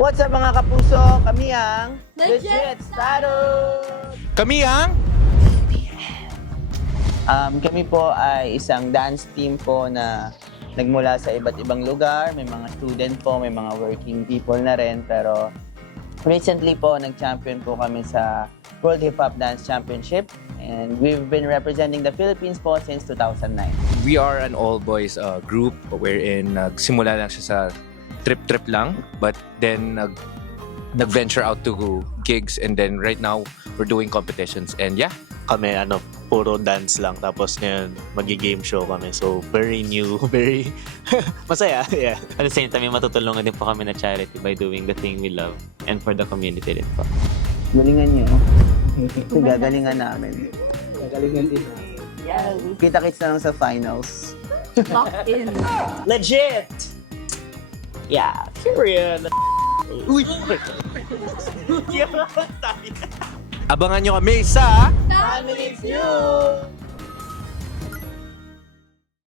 What's up mga kapuso? Kami ang Legit Status! Kami ang Kami po ay isang dance team po na nagmula sa iba't ibang lugar. May mga student po, may mga working people na rin. Pero recently po, nag-champion po kami sa World Hip Hop Dance Championship. And we've been representing the Philippines po since 2009. we are an all-boys group wherein nagsimula lang siya sa trip-trip lang but then nag-venture out to gigs and then right now we're doing competitions and yeah. Kami puro dance lang tapos ngayon magi-game show kami, so very new, very masaya. Yeah, At the same time, may matutulungan din po kami na charity by doing the thing we love and for the community din po. Galingan niyo. Gagalingan namin. Kita-kits na lang sa finals. Lock in. legit. Yeah, period. Uy. Abangan nyo kami sa Family Feud!